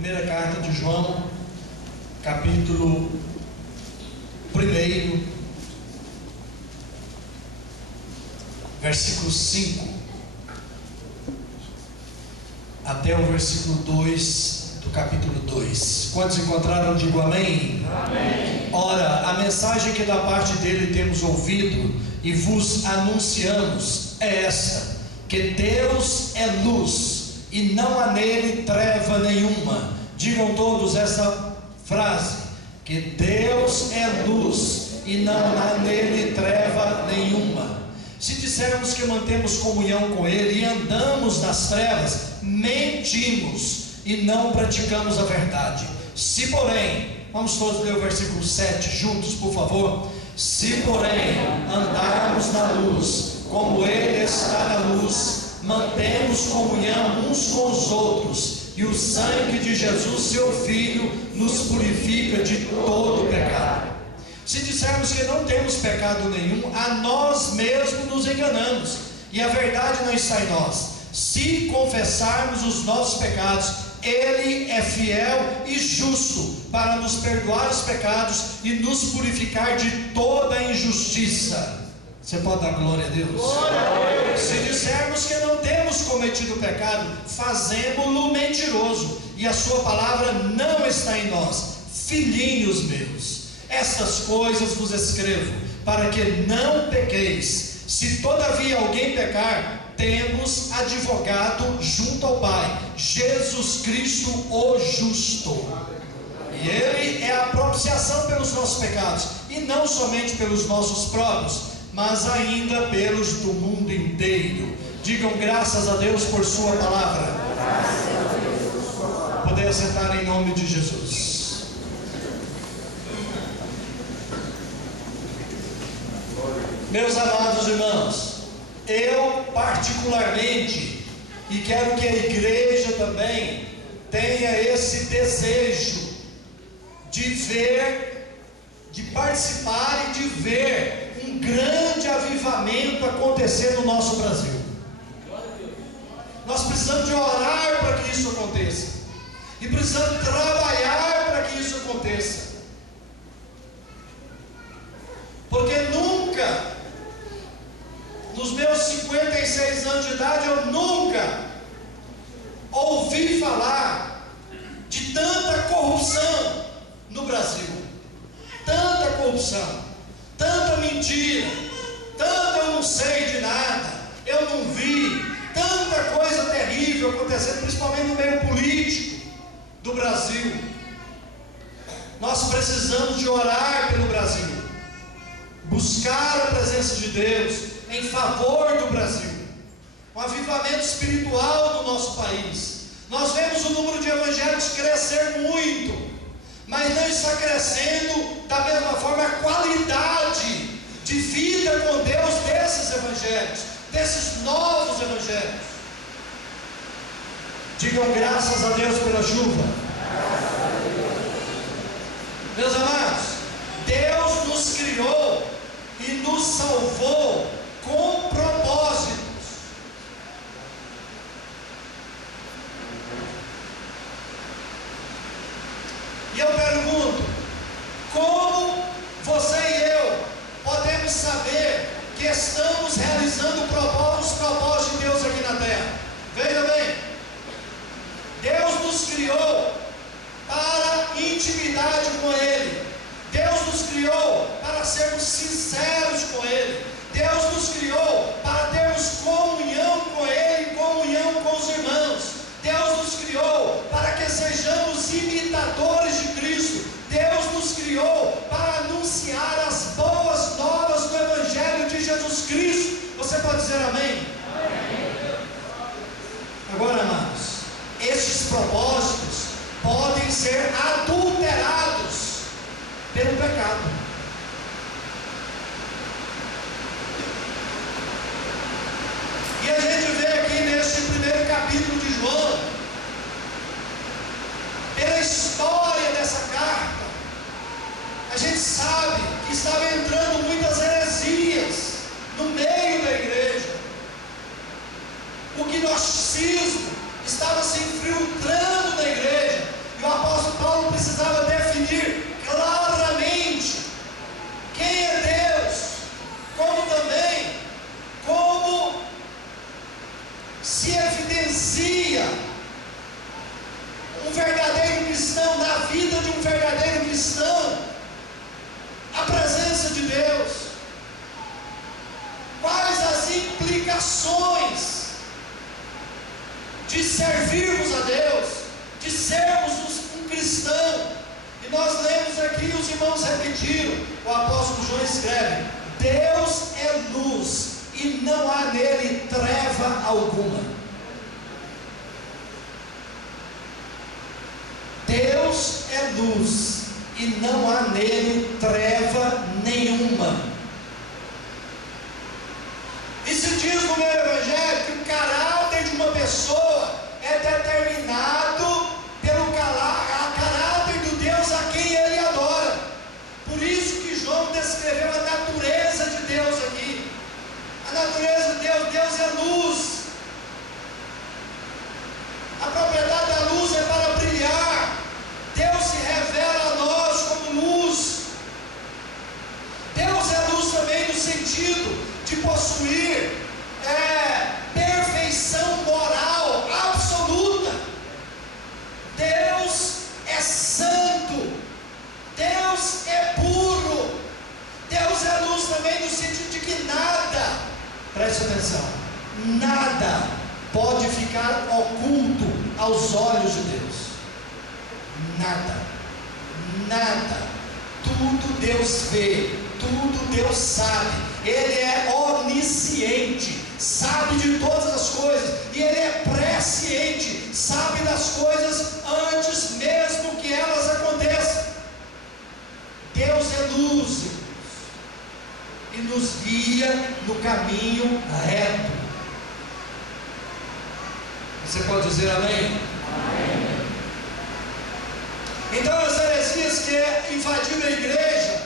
Primeira carta de João, capítulo 1, versículo 5 até o versículo 2 do capítulo 2. Quantos encontraram? Digo amém. Amém. Ora, a mensagem que da parte dele temos ouvido e vos anunciamos é esta: que Deus é luz e não há nele treva nenhuma. Digam todos essa frase: que Deus é luz e não há nele treva nenhuma. Se dissermos que mantemos comunhão com ele e andamos nas trevas, mentimos e não praticamos a verdade. Se porém, vamos todos ler o versículo 7 juntos, por favor. Se porém andarmos na luz, como ele está na luz, mantemos comunhão uns com os outros, e o sangue de Jesus, seu Filho, nos purifica de todo pecado. Se dissermos que não temos pecado nenhum, a nós mesmos nos enganamos, e a verdade não está em nós. Se confessarmos os nossos pecados, Ele é fiel e justo para nos perdoar os pecados e nos purificar de toda injustiça. Você pode dar glória a Deus? Glória a Deus. Se dissermos que não temos cometido pecado, fazemos-lo mentiroso, e a sua palavra não está em nós. Filhinhos meus, estas coisas vos escrevo, para que não pequeis. Se todavia alguém pecar, temos advogado junto ao Pai, Jesus Cristo o justo. E Ele é a propiciação pelos nossos pecados, e não somente pelos nossos próprios, mas ainda pelos do mundo inteiro. Digam graças a Deus por sua palavra. Poder sentar em nome de Jesus. Meus amados irmãos, eu particularmente, e quero que a igreja também tenha esse desejo de ver, de participar e de ver um grande avivamento acontecer no nosso Brasil. Nós precisamos de orar para que isso aconteça, e precisamos trabalhar para que isso aconteça, porque nunca, nos meus 56 anos de idade, eu nunca ouvi falar de tanta corrupção no Brasil. Tanta corrupção, tanta mentira, tanta eu não sei de nada, eu não vi, tanta coisa terrível acontecendo, principalmente no meio político do Brasil. Nós precisamos de orar pelo Brasil, buscar a presença de Deus em favor do Brasil, um avivamento espiritual no nosso país. Nós vemos o número de evangélicos crescer muito, mas não está crescendo da mesma forma a qualidade de vida com Deus desses evangélicos, desses novos evangélicos. Digam graças a Deus pela chuva. Meus amados, Deus nos criou e nos salvou com propósitos. E eu pergunto: como você e eu podemos saber que estamos realizando os propósitos de Deus aqui na terra? Veja bem, Deus nos criou para intimidade com Ele. Deus nos criou para sermos sinceros com Ele. Deus nos criou para termos comunhão com Ele, comunhão com os irmãos. Deus nos criou para que sejamos imitadores de Cristo. Deus nos criou para anunciar as boas novas do Evangelho de Jesus Cristo. Você pode dizer amém? Amém. Agora, amados, estes propósitos podem ser adulterados pelo pecado. E a gente vê aqui neste primeiro capítulo de João, pela história dessa carta, a gente sabe que estava entrando muitas heresias no meio da igreja. O gnosticismo estava se infiltrando na igreja, vida de um verdadeiro cristão a presença de Deus? Quais as implicações de servirmos a Deus, de sermos um cristão? E nós lemos aqui, os irmãos repetiram, o apóstolo João escreve: Deus é luz e não há nele treva alguma. Deus é luz e não há nele treva nenhuma. E se diz no meu evangelho que o caráter de uma pessoa é determinado pelo caráter do Deus a quem ele adora. Por isso que João descreveu a natureza de Deus aqui. A natureza de Deus, Deus é luz. A propriedade da luz é para brilhar. Deus se revela a nós como luz. Deus é luz também no sentido de possuir perfeição moral absoluta. Deus é santo. Deus é puro. Deus é luz também no sentido de que nada, preste atenção, nada pode ficar oculto aos olhos de Deus. Nada, nada, tudo Deus vê, tudo Deus sabe. Ele é onisciente, sabe de todas as coisas, e Ele é presciente, sabe das coisas antes mesmo que elas aconteçam. Deus é luz e nos guia no caminho reto. Você pode dizer amém? Amém. Então as heresias que invadiram a igreja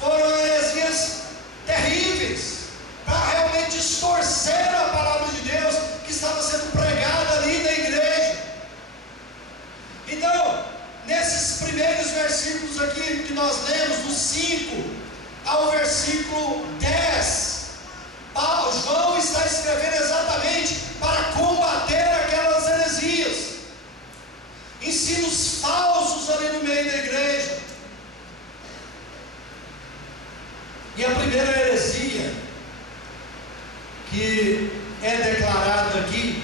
foram heresias terríveis, para realmente distorcer a palavra de Deus que estava sendo pregada ali na igreja. Então, nesses primeiros versículos aqui que nós lemos, do 5 ao versículo 10, João está escrevendo exatamente para combater aquelas heresias, ensinos falsos ali no meio da igreja. E a primeira heresia que é declarada aqui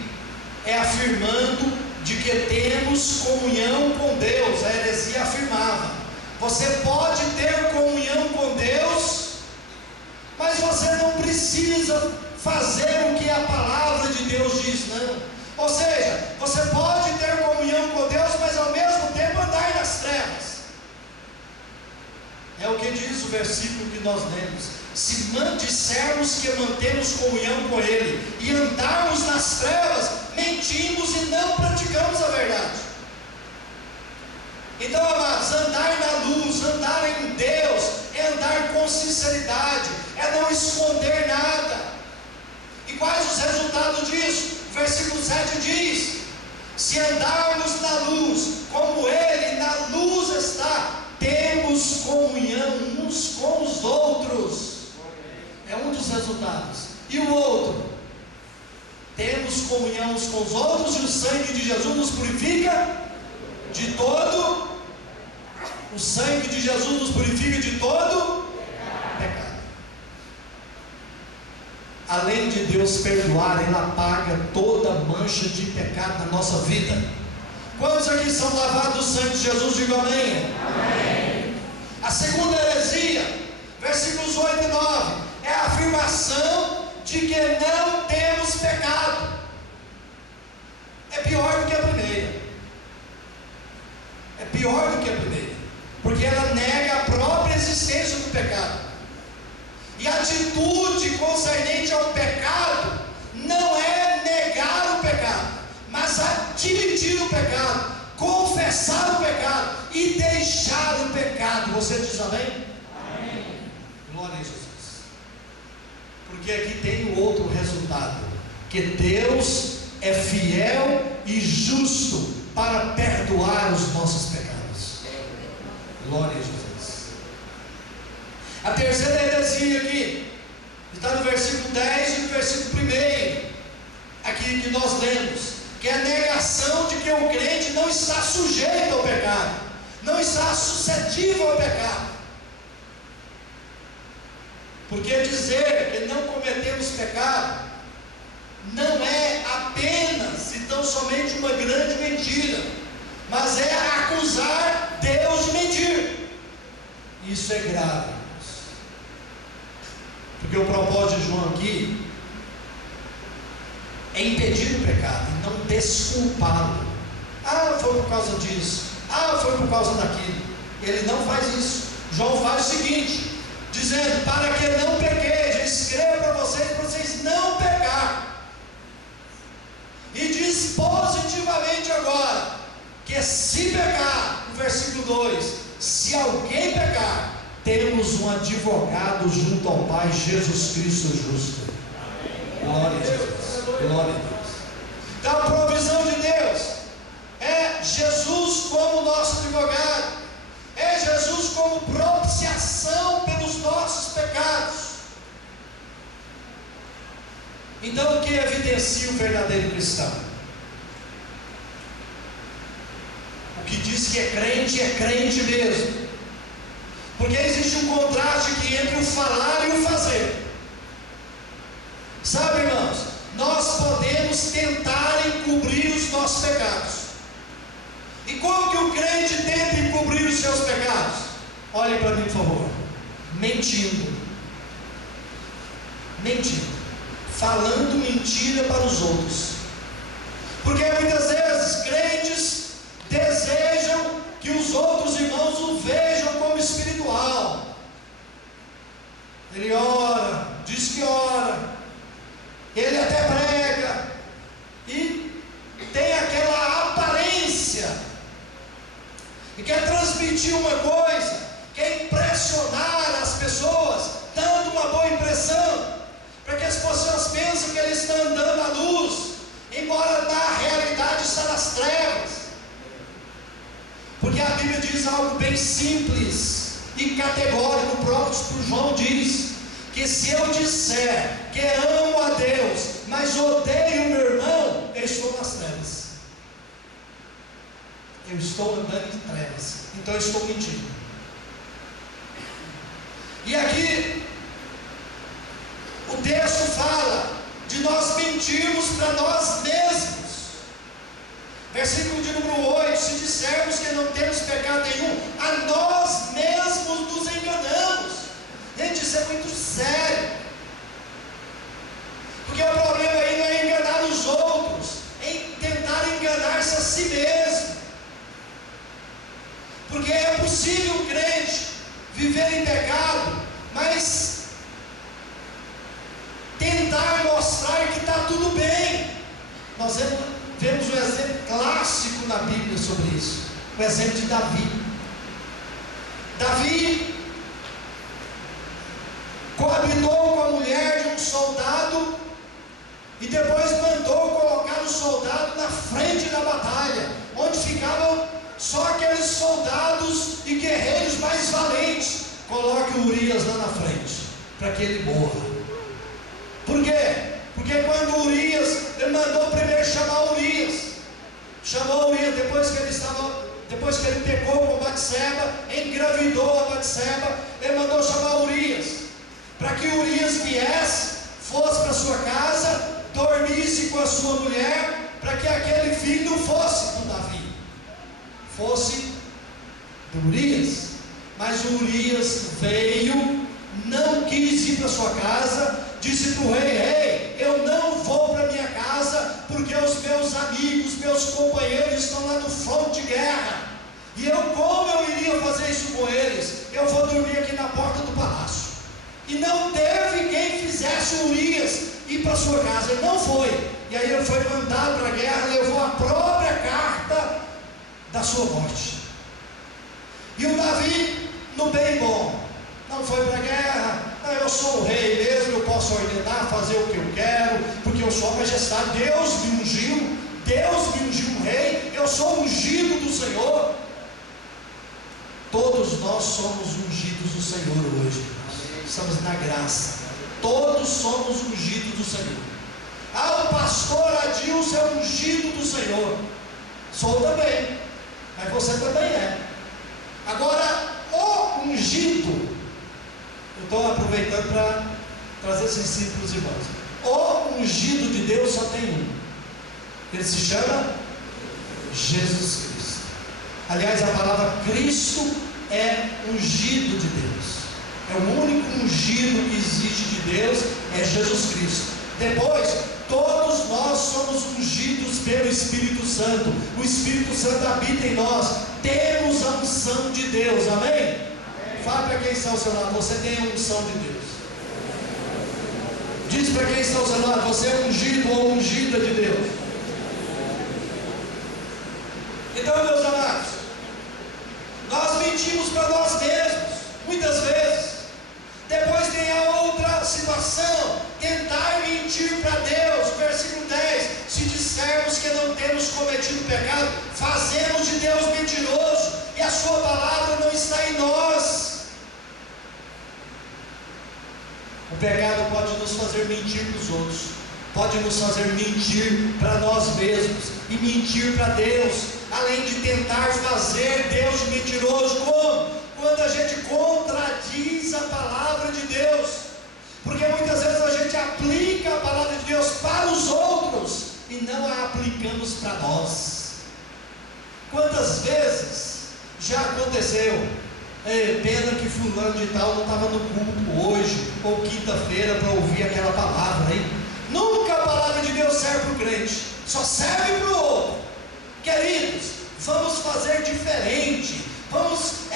é afirmando de que temos comunhão com Deus. A heresia afirmava: você pode ter comunhão com Deus, mas você não precisa fazer o que a palavra de Deus diz, não. Ou seja, você pode ter comunhão com Deus, mas ao mesmo tempo andar nas trevas. É o que diz o versículo que nós lemos: se dissermos que mantemos comunhão com Ele e andarmos nas trevas, mentimos e não praticamos a verdade. Então, amados, andar na luz, andar em Deus, é andar com sinceridade, é não esconder nada. E quais os resultados disso? O versículo 7 diz: se andarmos na luz, como Ele na luz está, temos comunhão uns com os outros. É um dos resultados. E o outro: temos comunhão uns com os outros, e o sangue de Jesus nos purifica de todo. O sangue de Jesus nos purifica de todo pecado. Além de Deus perdoar, Ele apaga toda mancha de pecado na nossa vida. Quantos aqui são lavados do sangue de Jesus? Diga amém. Amém. A segunda heresia, versículos 8 e 9, é a afirmação de que não temos pecado. É pior do que a primeira. É pior do que a primeira, porque ela nega a própria existência do pecado. E a atitude concernente ao pecado não é negar o pecado, mas admitir o pecado, confessar o pecado e deixar o pecado. Você diz amém? Amém. Glória a Jesus. Porque aqui tem o outro resultado, que Deus é fiel e justo para perdoar os nossos pecados. Glória a Jesus. A terceira heresia aqui está no versículo 10 e no versículo 1, aqui que nós lemos, que é a negação de que o crente não está sujeito ao pecado. pecado, não está suscetível ao pecado. Porque dizer que não cometemos pecado não é apenas e tão somente uma grande mentira, mas é acusar Deus de mentir. Isso é grave, porque o propósito de João aqui é impedir o pecado e não desculpá-lo. Ah, foi por causa disso, ah, foi por causa daquilo. Ele não faz isso. João faz o seguinte, dizendo: para que não pequeis, escrevo para vocês não pecar. E diz positivamente agora, que se pecar, no versículo 2, se alguém pecar, temos um advogado junto ao Pai, Jesus Cristo justo. Glória a Deus, glória a Deus. Então a provisão de Deus é Jesus como nosso advogado, é Jesus como propiciação pelos nossos pecados. Então o que evidencia o verdadeiro cristão? O que diz que é crente mesmo. Porque existe um contraste aqui entre o falar e o fazer. Sabe, irmãos, nós podemos tentar encobrir os nossos pecados. E como que o crente tenta encobrir os seus pecados? Olhem para mim, por favor. Mentindo. Falando mentira para os outros. Porque muitas vezes crentes desejam que os outros irmãos o vejam como espiritual. Ele ora, diz que ora, ele até prega, e tem aquela aparência, e quer transmitir uma coisa, quer impressionar as pessoas, dando uma boa impressão, para que as pessoas pensem que ele está andando à luz, embora na realidade está nas trevas. Porque a Bíblia diz algo bem simples e categórico. O próprio João diz que se eu disser que amo a Deus, mas odeio o meu irmão, eu estou nas trevas. Eu estou andando em trevas, então eu estou mentindo. E aqui o texto fala de nós mentirmos para nós mesmos. Versículo de número 8: se dissermos que não temos pecado nenhum, a nós mesmos nos enganamos. Gente, isso é muito sério. Porque o problema aí não é enganar os outros, é tentar enganar-se a si mesmo. Porque é possível um crente viver em pecado, mas tentar mostrar que está tudo bem. Nós vemos um exemplo clássico na Bíblia sobre isso, o exemplo de Davi. Davi coabinou com a mulher de um soldado e depois mandou colocar o soldado na frente da batalha, onde ficavam só aqueles soldados e guerreiros mais valentes. Coloque o Urias lá na frente, para que ele morra. Por quê? Porque quando Urias, ele mandou primeiro chamar Urias. Chamou Urias depois que ele pecou com Batseba, engravidou a Batseba, ele mandou chamar Urias, para que Urias viesse, fosse para sua casa, dormisse com a sua mulher, para que aquele filho não fosse do Davi, fosse do Urias. Mas o Urias veio, não quis ir para sua casa, disse para o rei: rei, eu não vou para minha casa, porque os meus amigos, meus companheiros estão lá no fronte de guerra, e como eu iria fazer isso com eles? Eu vou dormir aqui na porta do palácio. E não teve quem fizesse o Urias ir para sua casa, ele não foi. E aí ele foi mandado para a guerra, levou a própria carta da sua morte. E o Davi, no bem bom, não foi para a guerra. Não, eu sou o rei mesmo, eu posso ordenar, fazer o que eu quero, porque eu sou a majestade. Deus me ungiu um rei, eu sou ungido do Senhor. Todos nós somos ungidos do Senhor hoje. Estamos na graça. Todos somos ungidos do Senhor. Ah, o pastor Adilson é ungido do Senhor. Sou também. mas você também é. Agora, o ungido, eu estou aproveitando para trazer esse ensino para os irmãos. O ungido de Deus só tem um. Ele se chama Jesus Cristo. Aliás, a palavra Cristo é ungido de Deus. É o único ungido que existe de Deus, é Jesus Cristo. Depois, todos nós somos ungidos pelo Espírito Santo. O Espírito Santo habita em nós. Temos a unção de Deus, amém? Fala para quem está ao seu lado, você tem a unção de Deus. Diz para quem está ao seu lado, você é ungido ou ungida de Deus. Então, meus amados, nós mentimos para nós mesmos, muitas vezes. Depois tem a outra situação, tentar mentir para Deus. Versículo 10, se dissermos que não temos cometido pecado, fazemos de Deus mentiroso, e a sua palavra não está em nós. O pecado pode nos fazer mentir para os outros, pode nos fazer mentir para nós mesmos, e mentir para Deus, além de tentar fazer Deus mentiroso. Como? Quando a gente contradiz a palavra de Deus, porque muitas vezes a gente aplica a palavra de Deus para os outros, e não a aplicamos para nós. Quantas vezes já aconteceu? Pena que fulano de tal não estava no culto hoje, ou quinta-feira, para ouvir aquela palavra, hein? Nunca a palavra de Deus serve para o crente, só serve para o outro. Queridos, vamos fazer diferente, vamos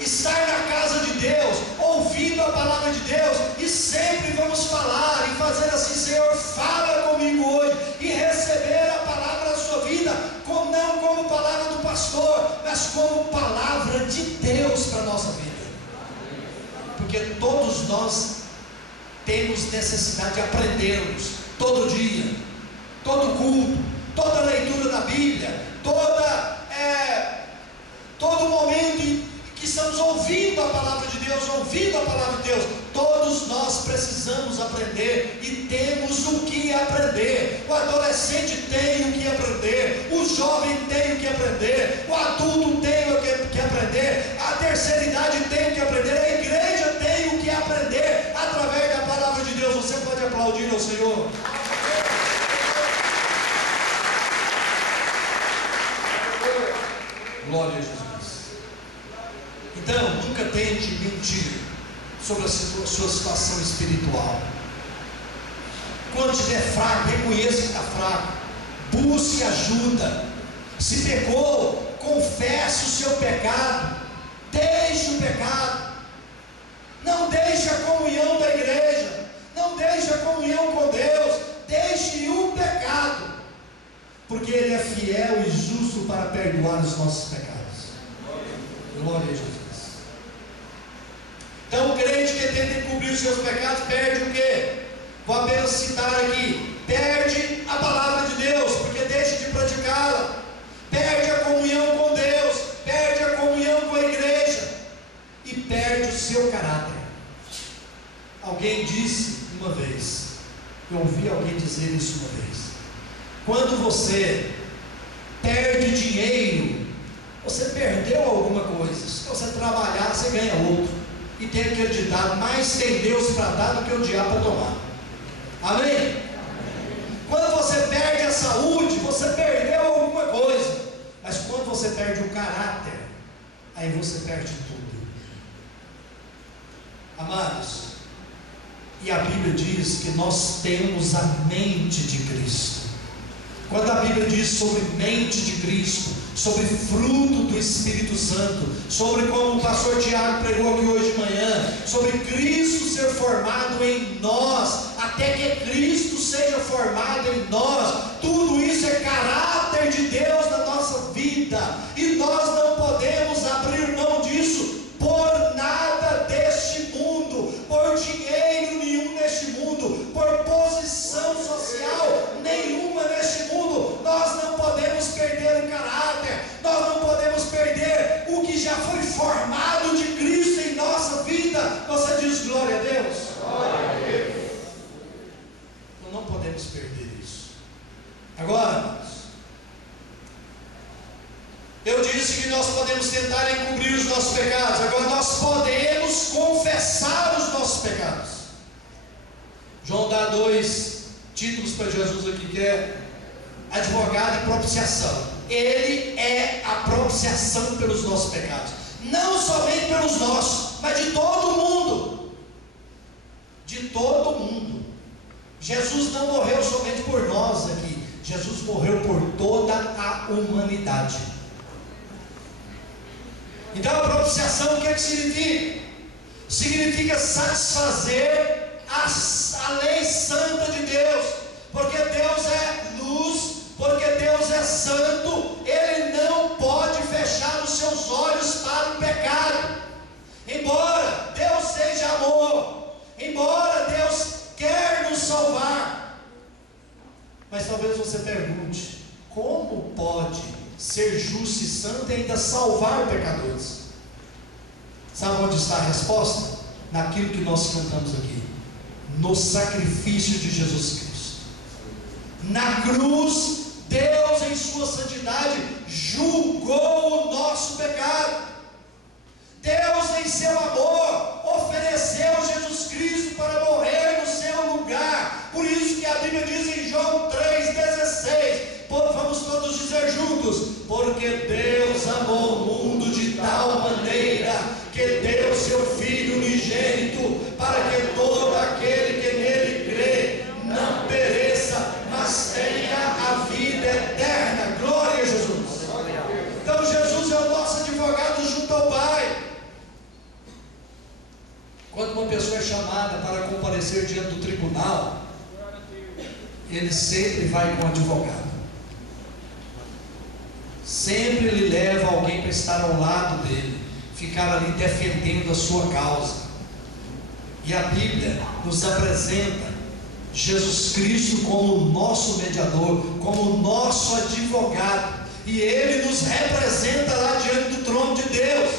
estar na casa de Deus, ouvindo a palavra de Deus, e sempre vamos falar e fazer assim: Senhor, fala comigo hoje, e receber a palavra da sua vida, não como palavra do pastor, mas como palavra de Deus para a nossa vida. Porque todos nós temos necessidade de aprendermos todo dia, todo culto, toda leitura da Bíblia, todo momento em que estamos ouvindo a palavra de Deus, todos nós precisamos aprender, e temos o que aprender. O adolescente tem o que aprender, o jovem tem o que aprender, o adulto tem o que aprender, a terceira idade tem o que aprender, a igreja tem o que aprender através da palavra de Deus. Você pode aplaudir ao Senhor? Glória a Jesus. Então, nunca tente mentir sobre a sua situação espiritual. Quando estiver fraco, reconheça que está fraco, busque ajuda. Se pecou, confesse o seu pecado, deixe o pecado, não deixe a comunhão da igreja, não deixe a comunhão com Deus, deixe o pecado, porque Ele é fiel e justo para perdoar os nossos pecados. Glória a Jesus. Então, o crente que tenta encobrir os seus pecados perde o quê? Vou apenas citar aqui: perde a palavra de Deus, porque deixa de praticá-la, perde a comunhão com Deus, perde a comunhão com a igreja, e perde o seu caráter. Alguém disse uma vez, eu ouvi alguém dizer isso uma vez: quando você perde dinheiro, você perdeu alguma coisa. Se você trabalhar, você ganha outro. E tem aquele ditado: mais tem Deus para dar do que o diabo para tomar. Amém? Amém? Quando você perde a saúde, você perdeu alguma coisa. Mas quando você perde o caráter, aí você perde tudo. Amados, e a Bíblia diz que nós temos a mente de Cristo. Quando a Bíblia diz sobre mente de Cristo, sobre fruto do Espírito Santo, sobre como o pastor Tiago pregou aqui hoje de manhã, sobre Cristo ser formado em nós, até que Cristo seja formado em nós, tudo isso é caráter de Deus na nossa vida, e nós não podemos abrir mão disso por nada deste mundo, por dinheiro nenhum neste mundo, por posição social nenhuma neste mundo. Nós não podemos perder o caráter, nós não podemos perder o que já foi formado de Cristo em nossa vida. Você diz glória a Deus? Glória a Deus. Nós não podemos perder isso. Agora, Eu disse que nós podemos tentar encobrir os nossos pecados, agora nós podemos confessar os nossos pecados. João dá 2 títulos para Jesus aqui, que é advogado e propiciação. Ele é a propiciação pelos nossos pecados, não somente pelos nossos, mas de todo mundo. De todo mundo. Jesus não morreu somente por nós aqui, Jesus morreu por toda a humanidade. Então a propiciação, o que significa? Significa satisfazer a lei santa de Deus, porque Deus é luz, porque Deus é santo, Ele não pode fechar os seus olhos para o pecado. Embora Deus seja amor, embora Deus quer nos salvar, mas talvez você pergunte: como pode ser justo e santo e ainda salvar pecadores? Sabe onde está a resposta? Naquilo que nós cantamos aqui: no sacrifício de Jesus Cristo. Na cruz, Deus em sua santidade julgou o nosso pecado. Deus em seu amor ofereceu Jesus Cristo para morrer no seu lugar. Por isso que a Bíblia diz em João 3,16, vamos todos dizer juntos: porque Deus amou o mundo de tal maneira que deu seu Filho unigênito, para que todo aquele que nele crê não pereça, mas tenha a vida eterna. Glória a Jesus. Então Jesus é o nosso advogado junto ao Pai. Quando uma pessoa é chamada para comparecer diante do tribunal, ele sempre vai com um advogado. Sempre ele leva alguém para estar ao lado dele, ficar ali defendendo a sua causa. E a Bíblia nos apresenta Jesus Cristo como o nosso mediador, como o nosso advogado, e Ele nos representa lá diante do trono de Deus.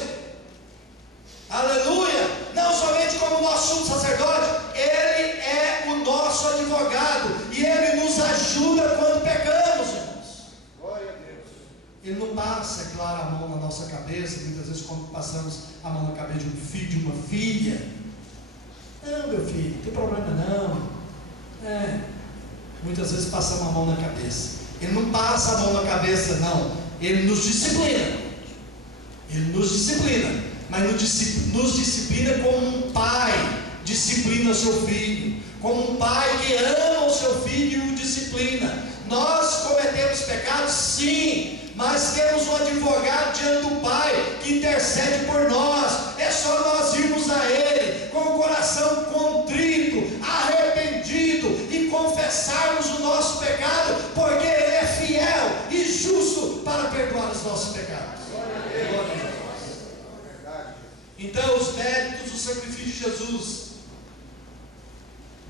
Aleluia! Não somente como nosso sumo sacerdote, Ele é o nosso advogado, e Ele nos ajuda quando pecamos, irmãos. Glória a Deus. Ele não passa, é claro, a mão na nossa cabeça. Muitas vezes quando passamos a mão na cabeça de um filho, de uma filha: não, meu filho, não tem problema não. Muitas vezes passamos a mão na cabeça. Ele não passa a mão na cabeça, não. Ele nos disciplina. Ele nos disciplina, mas nos disciplina como um pai disciplina o seu filho, como um pai que ama o seu filho e o disciplina. Nós cometemos pecados, sim, mas temos um advogado diante do Pai que intercede por nós. É só nós irmos a Ele com o coração contrito, arrependido, e confessarmos o nosso pecado, porque Ele é fiel e justo para perdoar os nossos pecados. Então, os méritos do sacrifício de Jesus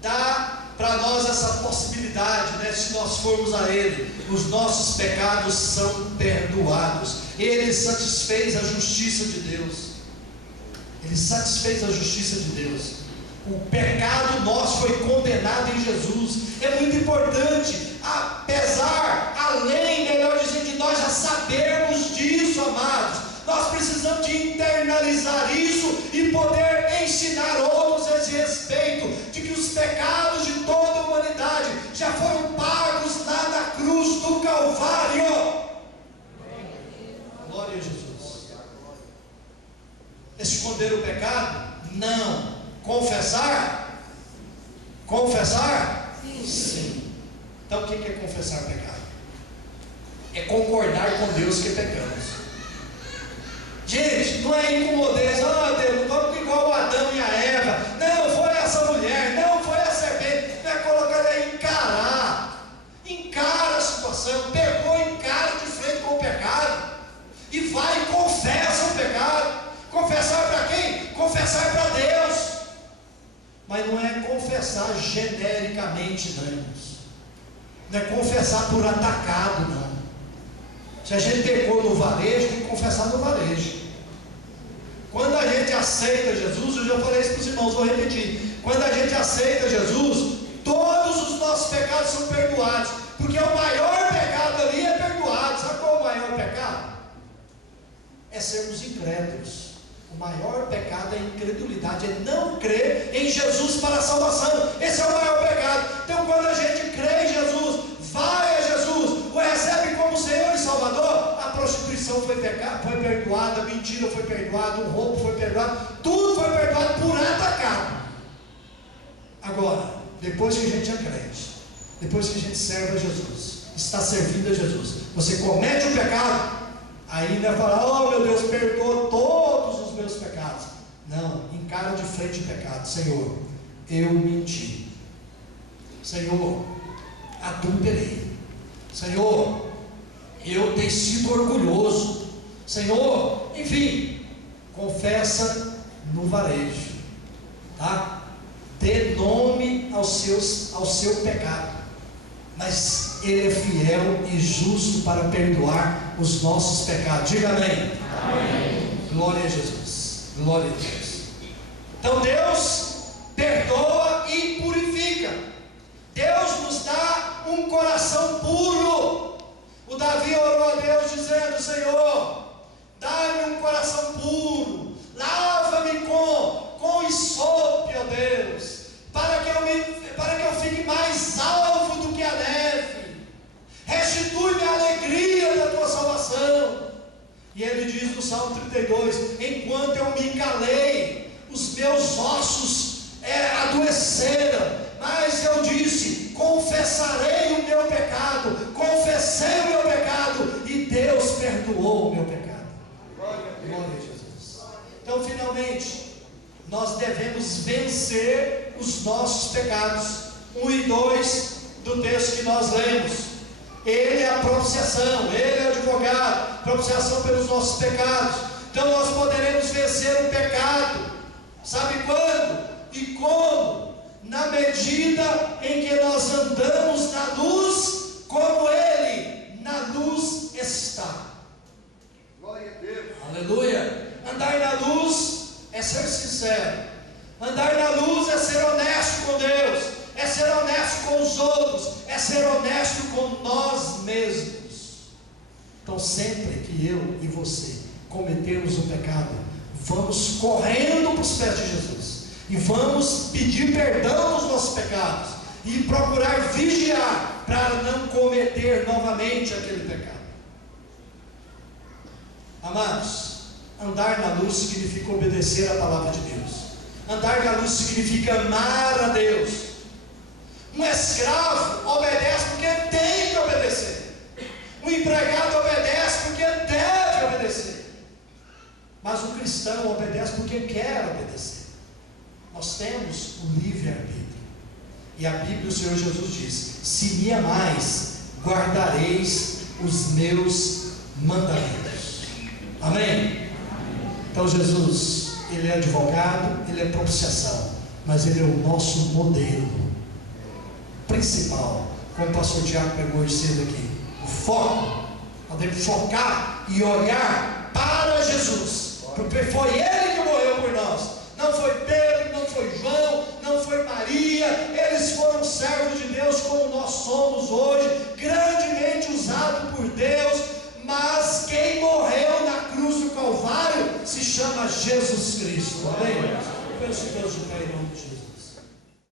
dá para nós essa possibilidade, né? Se nós formos a Ele, os nossos pecados são perdoados. Ele satisfez a justiça de Deus. Ele satisfez a justiça de Deus. O pecado nosso foi condenado em Jesus. É muito importante, apesar, além, melhor dizendo, de nós já sabermos disso, amados, nós precisamos de internalizar isso e poder ensinar outros a esse respeito, de que os pecados de toda a humanidade já foram pagos lá na cruz do Calvário. Glória a Jesus. Esconder o pecado? Não. Confessar? Confessar? Sim. Então o que é confessar pecado? É concordar com Deus que pecamos. Gente, não é incomodez: Deus, vamos igual o Adão e a Eva. Não foi essa mulher, não foi a serpente. Não é colocar, é encarar. Encara a situação, pegou, encara de frente com o pecado, e vai e confessa o pecado. Confessar para quem? Confessar para Deus. Mas não é confessar genericamente, não, irmãos. Não é confessar por atacado, não. Se a gente pecou no varejo, tem que confessar no varejo. Quando a gente aceita Jesus, eu já falei isso para os irmãos, vou repetir. Quando a gente aceita Jesus, todos os nossos pecados são perdoados, porque o maior pecado ali é perdoado. Sabe qual é o maior pecado? é sermos incrédulos. O maior pecado é a incredulidade, é não crer em Jesus para a salvação. Esse é o maior pecado. Então, quando a gente crê em Jesus, vai a Jesus, o recebe como Senhor e Salvador, a prostituição foi perdoada, a mentira foi perdoada, o roubo foi perdoado, tudo foi perdoado por atacado. Agora, depois que a gente é crente, depois que a gente serve a Jesus, está servindo a Jesus, você comete um pecado, aí não é falar, oh meu Deus, perdoa todos os meus pecados. Não, encara de frente o pecado. Senhor, eu menti. Senhor, adulterei. Senhor, eu tenho sido orgulhoso. Senhor, enfim, confessa no varejo, tá? Dê nome ao seu pecado, mas Ele é fiel e justo para perdoar os nossos pecados. Diga amém. Amém. Glória a Jesus, glória a Deus. Então Deus perdoa e purifica. Deus nos dá um coração puro. O Davi orou a Deus dizendo: Senhor, dá-me um coração puro, lava-me com hisope, ó Deus, para que eu fique mais alvo do que a neve. Restitui-me a alegria da tua salvação. E ele diz no Salmo 32: enquanto eu me calei, os meus ossos adoeceram, mas eu disse: confessarei o meu pecado. Confessei o meu pecado e Deus perdoou o meu pecado. Glória a Jesus. Então, finalmente, nós devemos vencer os nossos pecados. 1 e 2 do texto que nós lemos. Ele é a propiciação, Ele é o advogado, propiciação pelos nossos pecados. Então nós poderemos vencer o pecado, sabe quando e como? Na medida em que nós andamos na luz, como Ele na luz está. Glória a Deus. Aleluia. Andar na luz é ser sincero. Andar na luz é ser honesto com Deus, é ser honesto com os outros, é ser honesto com nós mesmos. Então, sempre que eu e você cometermos um pecado, vamos correndo para os pés de Jesus e vamos pedir perdão dos nossos pecados e procurar vigiar para não cometer novamente aquele pecado. Amados, andar na luz significa obedecer a palavra de Deus. Andar na luz significa amar a Deus. Um escravo obedece porque tem que obedecer. Um empregado obedece porque deve obedecer. Mas o cristão obedece porque quer obedecer. Nós temos o livre-arbítrio. E a Bíblia, o Senhor Jesus diz: se me amais, guardareis os meus mandamentos. Amém? Então Jesus, Ele é advogado, Ele é propiciação, mas Ele é o nosso modelo principal. Como o pastor Tiago pegou hoje cedo aqui, o foco, nós devemos focar e olhar para Jesus, porque foi Ele que morreu por nós. Não foi Pedro, não foi João, não foi Maria. Eles foram servos de Deus como nós somos hoje, grandemente usados por Deus. Mas quem morreu na cruz do Calvário se chama Jesus Cristo. Amém? Peço Deus de pé em nome de Jesus.